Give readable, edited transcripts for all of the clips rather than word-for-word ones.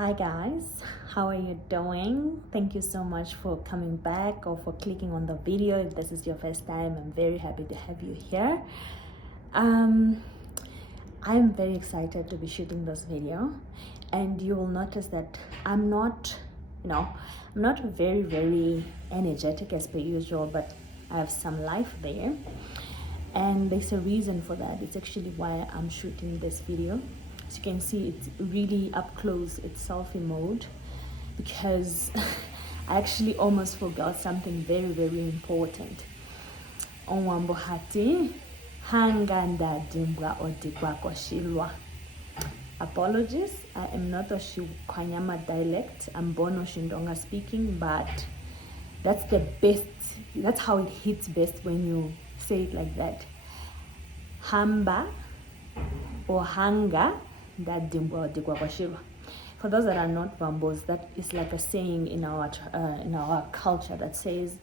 Hi guys, how are you doing? Thank you so much for coming back or for clicking on the video. If this is your first time, I'm very happy to have you here. I'm very excited to be shooting this video, and you will notice that I'm not very energetic as per usual, but I have some life there, and there's a reason for that. It's actually why I'm shooting this video. As you can see, it's really up close, it's selfie mode, because I actually almost forgot something very important. Onwambo hati hanganda dimbwa odikwa koshilwa. Apologies, I am not a Kwanyama dialect. I'm Bono Shindonga speaking, but that's the best. That's how it hits best when you say it like that. Hamba or hanga that dimbwa odikwa koshilwa. For those that are not Bambos, that is like a saying in our culture that says,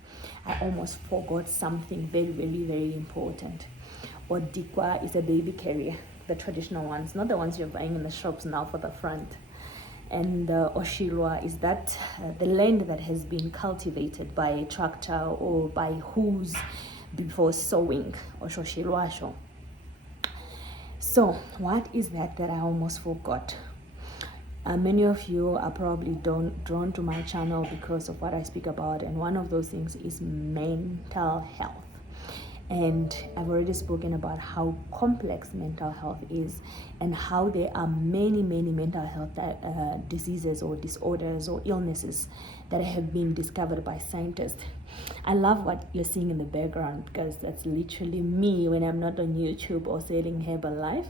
I almost forgot something very important. Odikwa is a baby carrier, the traditional ones, not the ones you're buying in the shops now for the front. And Oshilwa is that the land that has been cultivated by a tractor or by hoes before sowing, Oshoshilwasho. So what is that I almost forgot? Many of you are probably drawn to my channel because of what I speak about, and one of those things is mental health. And I've already spoken about how complex mental health is, and how there are many mental health diseases or disorders or illnesses that have been discovered by scientists. I love what you're seeing in the background, because that's literally me when I'm not on YouTube or selling Herbalife.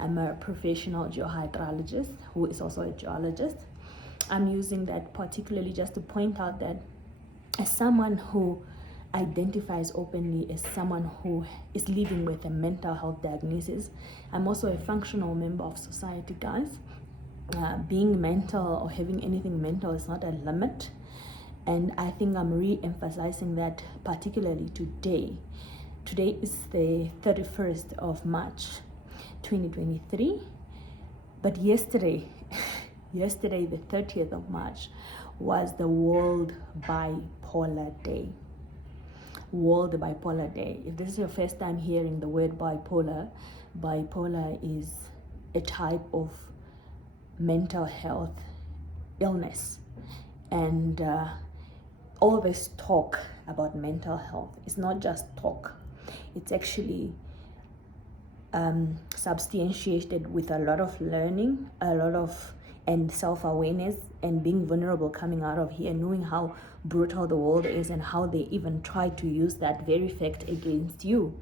I'm a professional geohydrologist who is also a geologist. I'm using that particularly just to point out that as someone who identifies openly as someone who is living with a mental health diagnosis, I'm also a functional member of society, guys. Being mental or having anything mental is not a limit. And I think I'm re-emphasizing that particularly today. Today is the 31st of March, 2023. But yesterday, the 30th of March, was the World Bipolar Day. World Bipolar Day. If this is your first time hearing the word bipolar, bipolar is a type of mental health illness. And all this talk about mental health is not just talk. It's actually substantiated with a lot of learning, and self-awareness, and being vulnerable coming out of here, knowing how brutal the world is and how they even try to use that very fact against you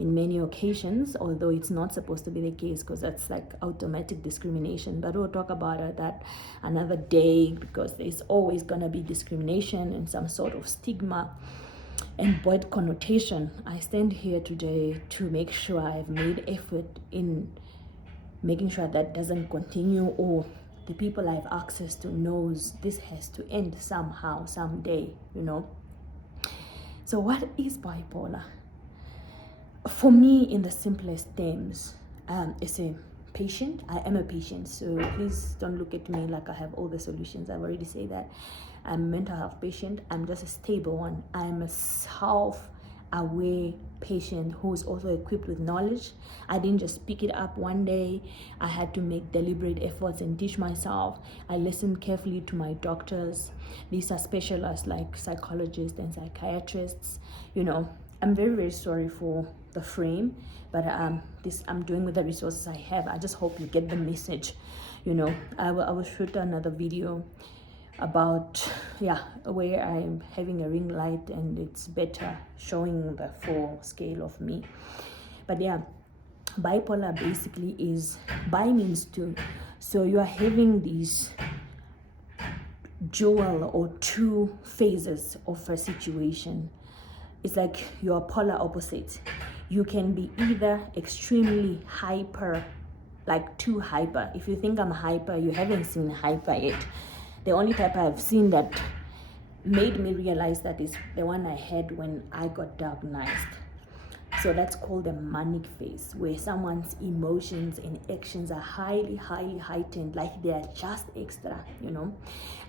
in many occasions, although it's not supposed to be the case, because that's like automatic discrimination. But we'll talk about that another day, because there's always gonna be discrimination and some sort of stigma and bad connotation. I stand here today to make sure I've made effort in making sure that doesn't continue, or the people I have access to knows this has to end somehow, someday, So what is bipolar? For me, in the simplest terms, it's a patient. I am a patient, so please don't look at me like I have all the solutions. I've already said that. I'm a mental health patient. I'm just a stable one. I'm a self-aware patient who's also equipped with knowledge. I didn't just pick it up one day. I had to make deliberate efforts and teach myself. I listened carefully to my doctors. These are specialists like psychologists and psychiatrists. I'm very sorry for the frame, but this I'm doing with the resources I have. I just hope you get the message. I will shoot another video about where I'm having a ring light and it's better showing the full scale of me. But bipolar basically is, bi means two, so you are having these dual or two phases of a situation. It's like you're polar opposites. You can be either extremely hyper, like too hyper. If you think I'm hyper, you haven't seen hyper yet. The only type I've seen that made me realize that is the one I had when I got diagnosed. So that's called a manic phase, where someone's emotions and actions are highly heightened, like they are just extra, you know.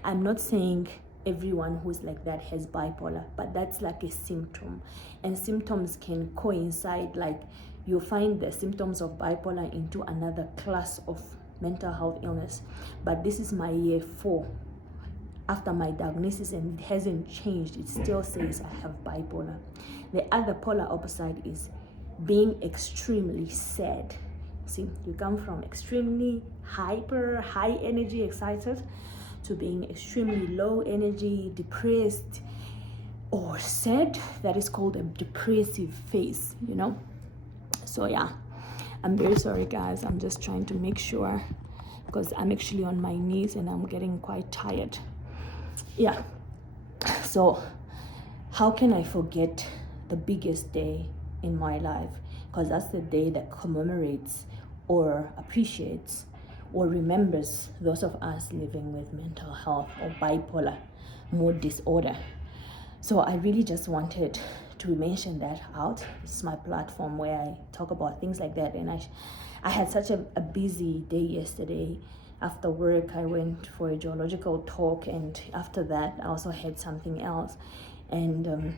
I'm not saying everyone who's like that has bipolar, but that's like a symptom, and symptoms can coincide. Like, you'll find the symptoms of bipolar into another class of mental health illness, but this is my year 4 after my diagnosis, and it hasn't changed. It still says I have bipolar. The other polar opposite is being extremely sad. See, you come from extremely high energy, excited, to being extremely low energy, depressed, or sad. That is called a depressive phase, you know. So yeah, I'm very sorry guys, I'm just trying to make sure, because I'm actually on my knees and I'm getting quite tired. Yeah, so how can I forget the biggest day in my life? Because that's the day that commemorates or appreciates or remembers those of us living with mental health or bipolar mood disorder. So I really just wanted to mention that out. It's my platform where I talk about things like that, and I had such a busy day yesterday. After work, I went for a geological talk, and after that, I also had something else. And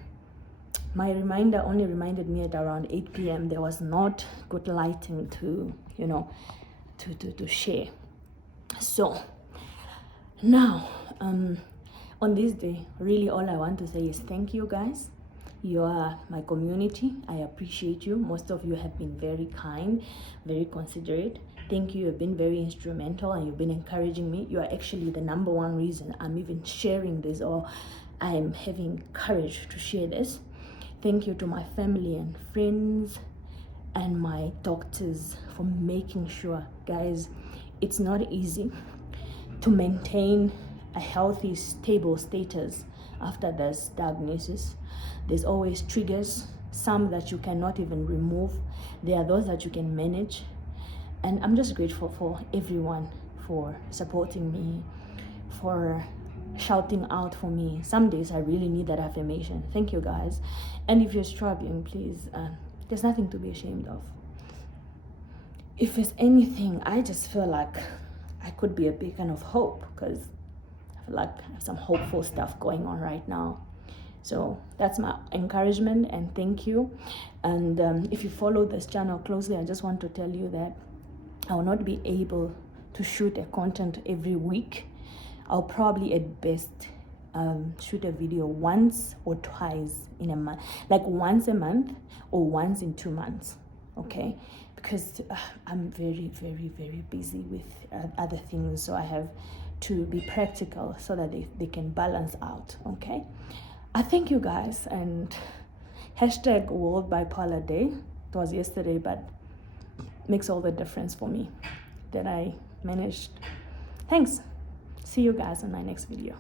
my reminder only reminded me at around 8 p.m. There was not good lighting to, you know, to share. So now, on this day, really all I want to say is thank you guys. You are my community. I appreciate you. Most of you have been very kind, very considerate. Thank you. You've been very instrumental, and you've been encouraging me. You are actually the number one reason I'm even sharing this, or I'm having courage to share this. Thank you to my family and friends and my doctors for making sure, guys, it's not easy to maintain a healthy, stable status after this diagnosis. There's always triggers, some that you cannot even remove. There are those that you can manage. And I'm just grateful for everyone for supporting me, for shouting out for me. Some days I really need that affirmation. Thank you guys. And if you're struggling, please, there's nothing to be ashamed of. If there's anything, I just feel like I could be a beacon of hope, because I feel like I have some hopeful stuff going on right now. So that's my encouragement, and thank you. And if you follow this channel closely, I just want to tell you that I will not be able to shoot a content every week. I'll probably at best shoot a video once or twice in a month, like once a month or once in 2 months, okay? Because I'm very busy with other things, so I have to be practical so that they can balance out, okay? I thank you guys, and hashtag World Bipolar Day. It was yesterday, but makes all the difference for me that I managed. Thanks. See you guys in my next video.